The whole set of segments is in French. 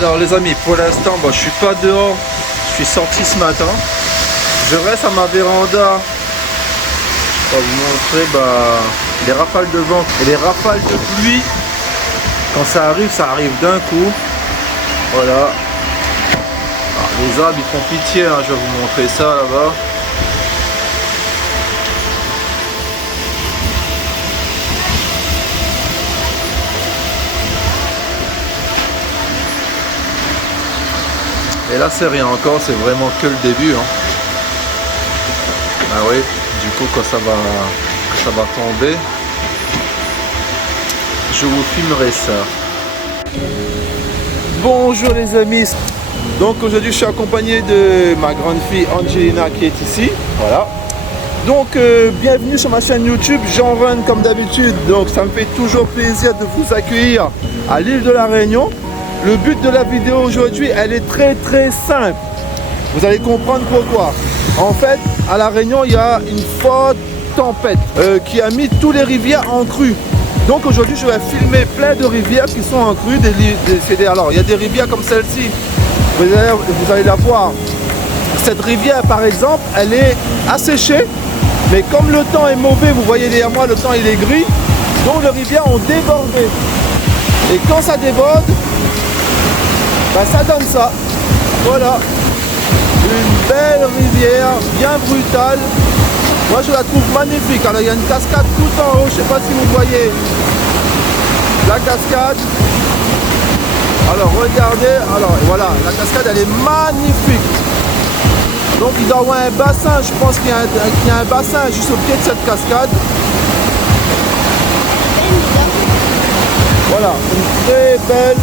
Alors les amis, pour l'instant, je suis pas dehors, je suis sorti ce matin. Je reste à ma véranda. Je vais vous montrer les rafales de vent et les rafales de pluie. Quand ça arrive d'un coup. Voilà. Alors, les arbres ils font pitié, hein. Je vais vous montrer ça là-bas. Et là c'est rien encore, c'est vraiment que le début. Hein. Ah oui, du coup quand ça va tomber, je vous filmerai ça. Bonjour les amis. Donc aujourd'hui je suis accompagné de ma grande fille Angelina qui est ici. Voilà. Donc bienvenue sur ma chaîne YouTube Jean Run comme d'habitude. Donc ça me fait toujours plaisir de vous accueillir à l'île de la Réunion. Le but de la vidéo aujourd'hui, elle est très simple. Vous allez comprendre pourquoi. En fait, à la Réunion, il y a une forte tempête qui a mis toutes les rivières en crue. Donc aujourd'hui, je vais filmer plein de rivières qui sont en crue. Alors, il y a des rivières comme celle-ci. Vous allez la voir. Cette rivière, par exemple, elle est asséchée. Mais comme le temps est mauvais, vous voyez derrière moi, le temps il est gris. Donc les rivières ont débordé. Et quand ça déborde, ça donne ça. Voilà. Une belle rivière, bien brutale. Moi je la trouve magnifique. Alors il y a une cascade tout en haut, je ne sais pas si vous voyez la cascade. Alors regardez, alors voilà, la cascade elle est magnifique. Donc il doit y avoir un bassin, je pense qu'il y a un bassin juste au pied de cette cascade. Voilà, une très belle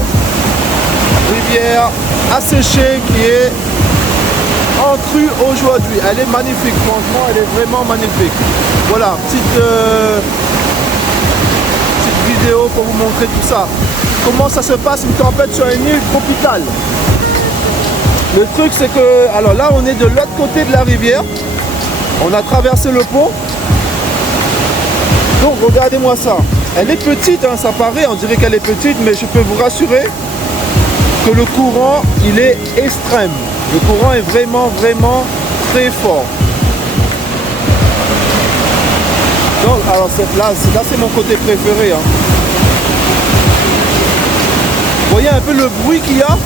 rivière asséchée qui est en crue aujourd'hui. Elle est magnifique, franchement, elle est vraiment magnifique. Voilà, petite vidéo pour vous montrer tout ça. Comment ça se passe une tempête sur une île tropicale. Le truc c'est que, alors là on est de l'autre côté de la rivière. On a traversé le pont. Donc regardez-moi ça. Elle est petite, hein, ça paraît, on dirait qu'elle est petite, mais je peux vous rassurer que le courant, il est extrême. Le courant est vraiment très fort. Donc, alors là c'est mon côté préféré. Hein. Vous voyez un peu le bruit qu'il y a?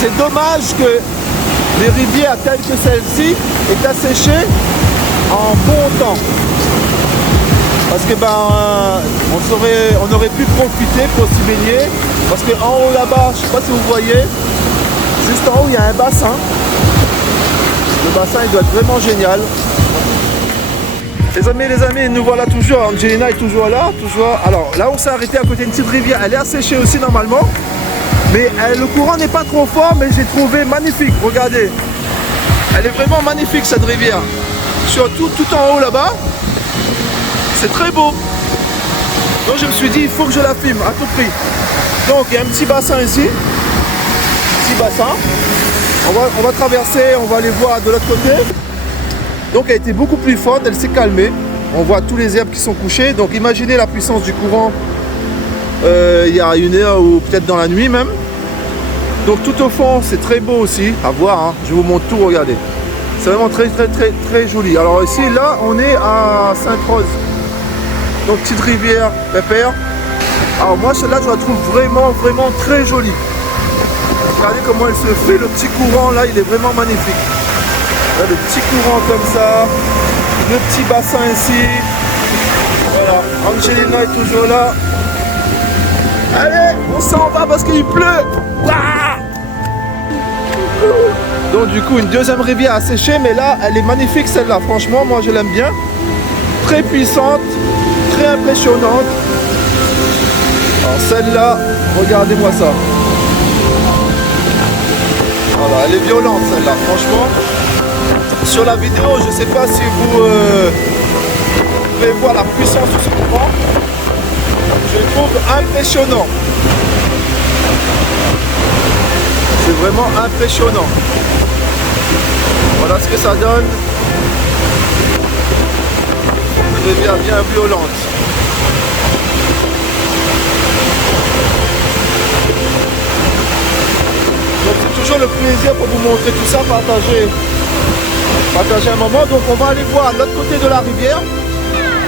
C'est dommage que les rivières telles que celle-ci est asséchée en bon temps. Parce que on aurait pu profiter pour s'y baigner. Parce qu'en haut là-bas, je ne sais pas si vous voyez, juste en haut il y a un bassin. Le bassin il doit être vraiment génial. Les amis, nous voilà toujours. Angelina est toujours là. Alors là on s'est arrêté à côté d'une petite rivière. Elle est asséchée aussi normalement. Mais le courant n'est pas trop fort, mais j'ai trouvé magnifique. Regardez. Elle est vraiment magnifique cette rivière. Surtout tout en haut là-bas. C'est très beau. Donc je me suis dit, il faut que je la filme à tout prix. Donc il y a un petit bassin ici. Petit bassin. On va traverser, on va aller voir de l'autre côté. Donc elle était beaucoup plus forte, elle s'est calmée. On voit tous les herbes qui sont couchées. Donc imaginez la puissance du courant il y a une heure ou peut-être dans la nuit même. Donc tout au fond, c'est très beau aussi à voir. Hein. Je vous montre tout, regardez. C'est vraiment très joli. Alors ici, là, on est à Sainte-Rose. Donc petite rivière pépère. Alors moi celle-là je la trouve vraiment très jolie. Regardez comment elle se fait, le petit courant là il est vraiment magnifique. Là, le petit courant comme ça, le petit bassin ici. Voilà, Angelina est toujours là. Allez, on s'en va parce qu'il pleut. Ouah. Donc du coup une deuxième rivière asséchée, mais là elle est magnifique celle-là. Franchement moi je l'aime bien. Très puissante. Très impressionnante. Alors celle-là, regardez-moi ça. Voilà, elle est violente celle-là, franchement. Sur la vidéo, je ne sais pas si vous pouvez voir la puissance de ce courant. Je le trouve impressionnant. C'est vraiment impressionnant. Voilà ce que ça donne. Une rivière bien violente. toujours le plaisir pour vous montrer tout ça, partager un moment. Donc on va aller voir l'autre côté de la rivière.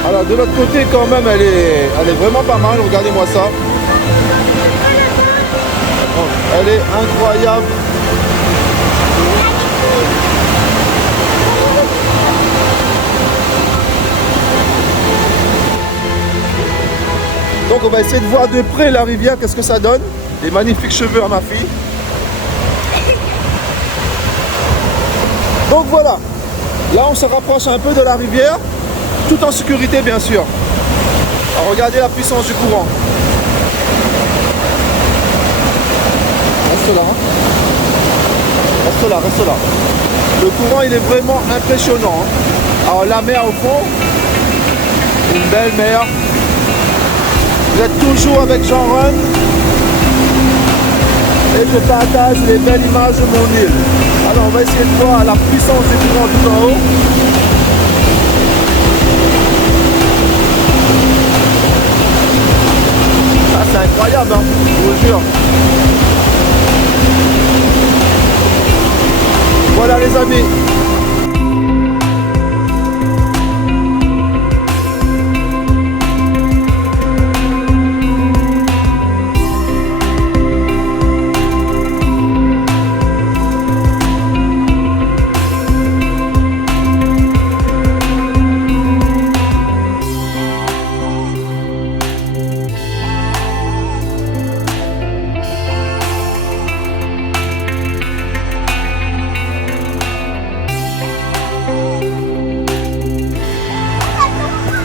Alors de l'autre côté quand même elle est vraiment pas mal, regardez-moi ça. Elle est incroyable. Donc on va essayer de voir de près la rivière, qu'est-ce que ça donne. Les magnifiques cheveux à ma fille. Donc voilà, là on se rapproche un peu de la rivière, tout en sécurité bien sûr. Alors regardez la puissance du courant. Reste là, hein. Reste là, reste là. Le courant il est vraiment impressionnant, hein. Alors la mer au fond, une belle mer. Vous êtes toujours avec Jean-Ren et je partage les belles images de mon île. Alors on va essayer de voir la puissance du courant tout en haut. Ah, c'est incroyable, hein, je vous jure. Voilà les amis.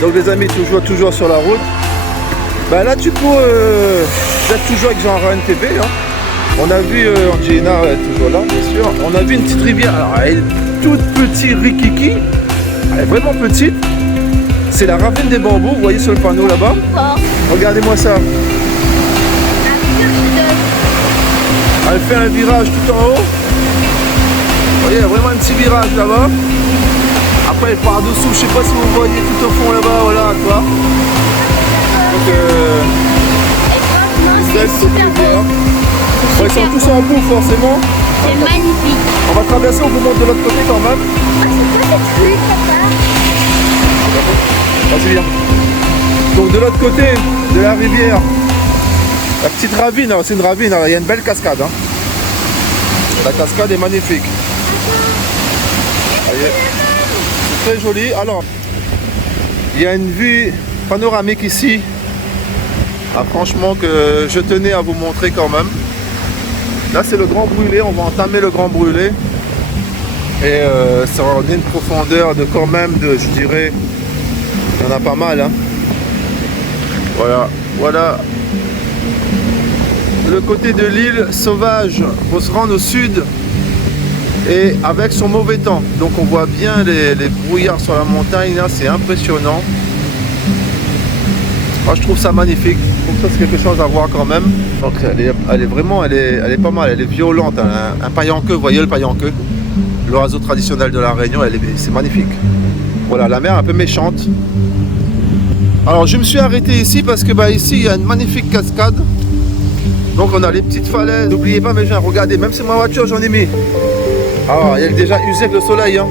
Donc les amis, toujours sur la route. Ben là du coup, j'être toujours avec Jean-Ren TV. Hein. On a vu Angelina toujours là, bien sûr. On a vu une petite rivière. Alors elle est toute petite, rikiki. Elle est vraiment petite. C'est la ravine des bambous, vous voyez sur le panneau là-bas. Regardez-moi ça. Elle fait un virage tout en haut. Vous voyez, il y a vraiment un petit virage là-bas. Après elle part dessous, je sais pas si vous voyez tout au fond là-bas, voilà, tu vois. Donc c'est super beau. Ouais, ils sont tous en bout forcément. C'est magnifique. On va traverser, on vous montre de l'autre côté quand même. Ah, c'est quoi cette rue, papa? Vas-y, viens. Donc de l'autre côté de la rivière, la petite ravine, c'est une ravine, il y a une belle cascade. Hein. La cascade est magnifique. Voyez. C'est très joli. Alors, il y a une vue panoramique ici. Ah, franchement que je tenais à vous montrer quand même. Là c'est le Grand Brûlé, on va entamer le Grand Brûlé. Et ça va donner une profondeur de quand même de, je dirais, il y en a pas mal. Hein. Voilà, voilà. Le côté de l'île sauvage, il faut se rendre au sud. Et avec son mauvais temps. Donc on voit bien les brouillards sur la montagne, là c'est impressionnant. Moi je trouve ça magnifique. Je trouve ça c'est quelque chose à voir quand même. Donc elle est vraiment, elle est pas mal, elle est violente. Un paillanqueux, vous voyez le paillanqueux, l'oiseau traditionnel de la Réunion, c'est magnifique. Voilà, la mer est un peu méchante. Alors je me suis arrêté ici parce que bah, ici il y a une magnifique cascade. Donc on a les petites falaises. N'oubliez pas mes gens, regardez, même si ma voiture j'en ai mis. Ah, il est déjà usé avec le soleil. Hein.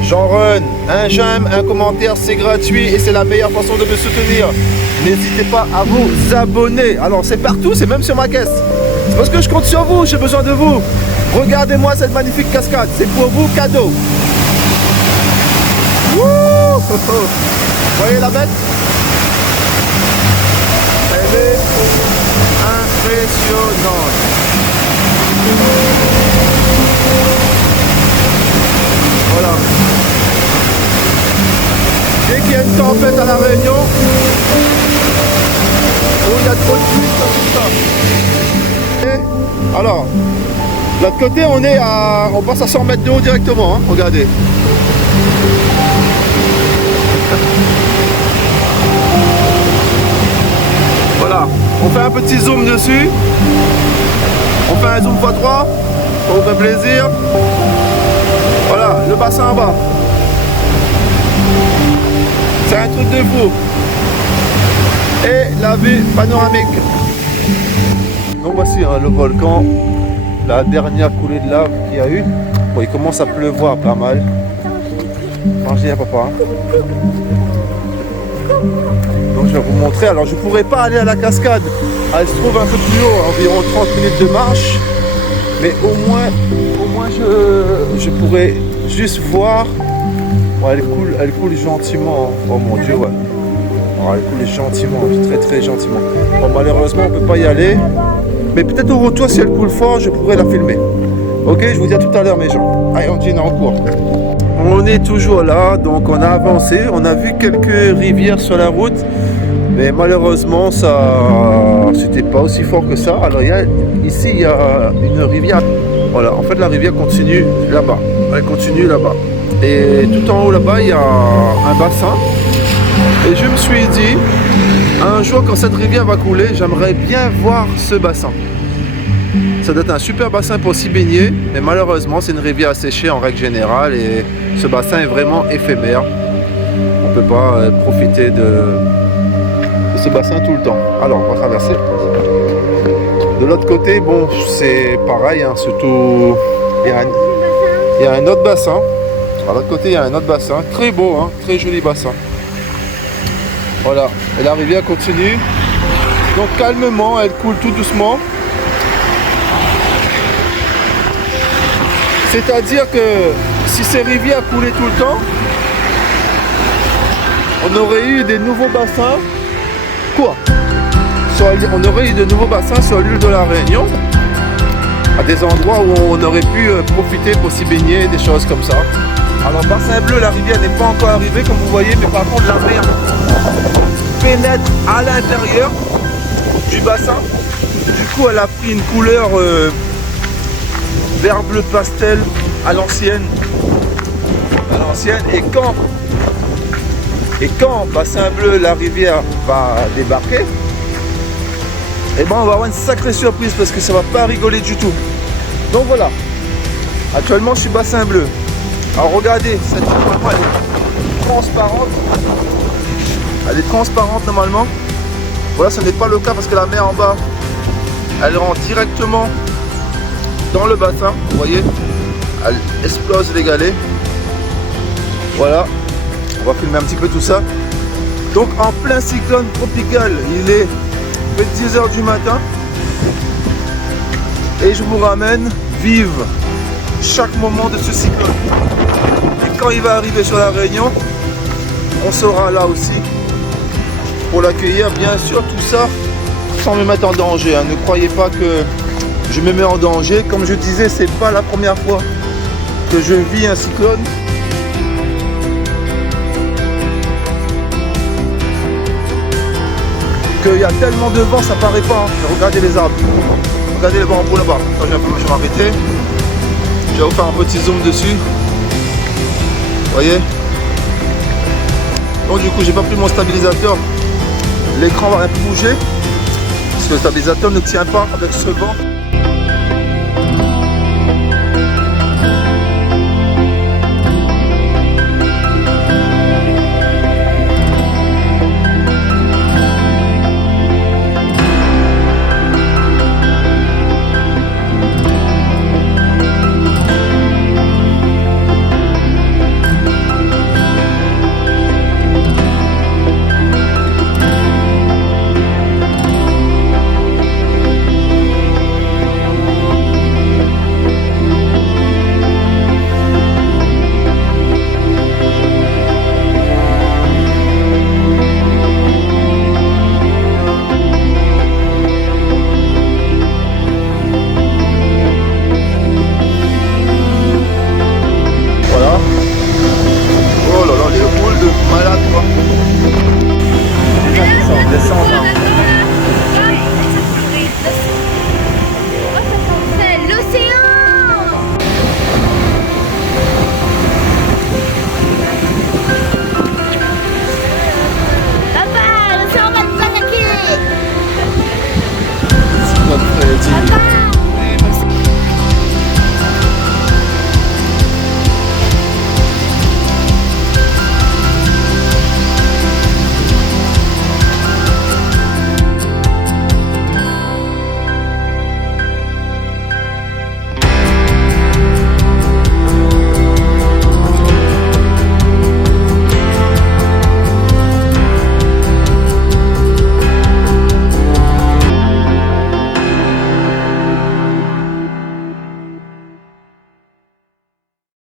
Jean-Ren, un j'aime, un commentaire, c'est gratuit et c'est la meilleure façon de me soutenir. N'hésitez pas à vous abonner. Alors c'est partout, c'est même sur ma caisse. C'est parce que je compte sur vous, j'ai besoin de vous. Regardez-moi cette magnifique cascade, c'est pour vous, cadeau. Wouh. Vous voyez la bête? Elle est impressionnante. Voilà. Dès qu'il y a une tempête à la Réunion, où il y a trop de pluie, ça tout ça. Et alors, de l'autre côté, on passe à 100 mètres de haut directement, hein, regardez. Voilà, on fait un petit zoom dessus. On fait un zoom x3, ça vous fait plaisir. Voilà, le bassin en bas. C'est un truc de fou. Et la vue panoramique. Donc voici hein, le volcan. la dernière coulée de lave qu'il y a eu. Bon, il commence à pleuvoir pas mal. Mangez à papa. Donc je vais vous montrer. Alors je pourrais pas aller à la cascade. Elle se trouve un peu plus haut, environ 30 minutes de marche. Mais au moins je pourrais juste voir. Bon, elle coule gentiment. Oh mon Dieu, ouais. Oh, elle coule gentiment, très gentiment. Bon, malheureusement on peut pas y aller. Mais peut-être au retour, si elle coule fort, je pourrais la filmer. Ok, je vous dis à tout à l'heure mes gens. Allez, on continue en cours. On est toujours là, donc on a avancé. On a vu quelques rivières sur la route. Mais malheureusement, c'était pas aussi fort que ça. Alors ici, il y a une rivière. Voilà, en fait la rivière continue là-bas. Elle continue là-bas. Et tout en haut là-bas, il y a un bassin. Et je me suis dit, un jour quand cette rivière va couler, j'aimerais bien voir ce bassin. Ça doit être un super bassin pour s'y baigner, mais malheureusement c'est une rivière asséchée en règle générale et ce bassin est vraiment éphémère. On ne peut pas profiter de ce bassin tout le temps. Alors on va traverser. De l'autre côté, bon, c'est pareil, hein, surtout il y a un autre bassin. À l'autre côté, il y a un autre bassin, très beau, hein, très joli bassin. Voilà, et la rivière continue. Donc calmement, elle coule tout doucement. C'est-à-dire que si ces rivières coulaient tout le temps, on aurait eu des nouveaux bassins. Quoi? On aurait eu de nouveaux bassins sur l'île de la Réunion, à des endroits où on aurait pu profiter pour s'y baigner, des choses comme ça. Alors bassin bleu, la rivière n'est pas encore arrivée comme vous voyez, mais par contre la mer pénètre à l'intérieur du bassin. Du coup elle a pris une couleur vert bleu pastel à l'ancienne. Et quand bassin bleu, la rivière va débarquer, et ben on va avoir une sacrée surprise parce que ça va pas rigoler du tout. Donc voilà, actuellement je suis bassin bleu. Alors regardez, cette normalement elle est transparente. Elle est transparente normalement. Voilà, ce n'est pas le cas parce que la mer en bas, elle rentre directement dans le bassin. Vous voyez, elle explose les galets. Voilà, on va filmer un petit peu tout ça. Donc en plein cyclone tropical, il est 10 h du matin. Et je vous ramène vivre chaque moment de ce cyclone. Et quand il va arriver sur la Réunion, on sera là aussi pour l'accueillir. Bien sûr, tout ça sans me mettre en danger, hein. Ne croyez pas que je me mets en danger. Comme je disais, c'est pas la première fois que je vis un cyclone. Qu'il y a tellement de vent, ça paraît pas, hein. Regardez les arbres. Regardez les bambous là-bas. Je vais m'arrêter. Je vais vous faire un petit zoom dessus. Vous voyez? Donc du coup, j'ai pas pris mon stabilisateur. L'écran va un peu bouger. Parce que le stabilisateur ne tient pas avec ce vent.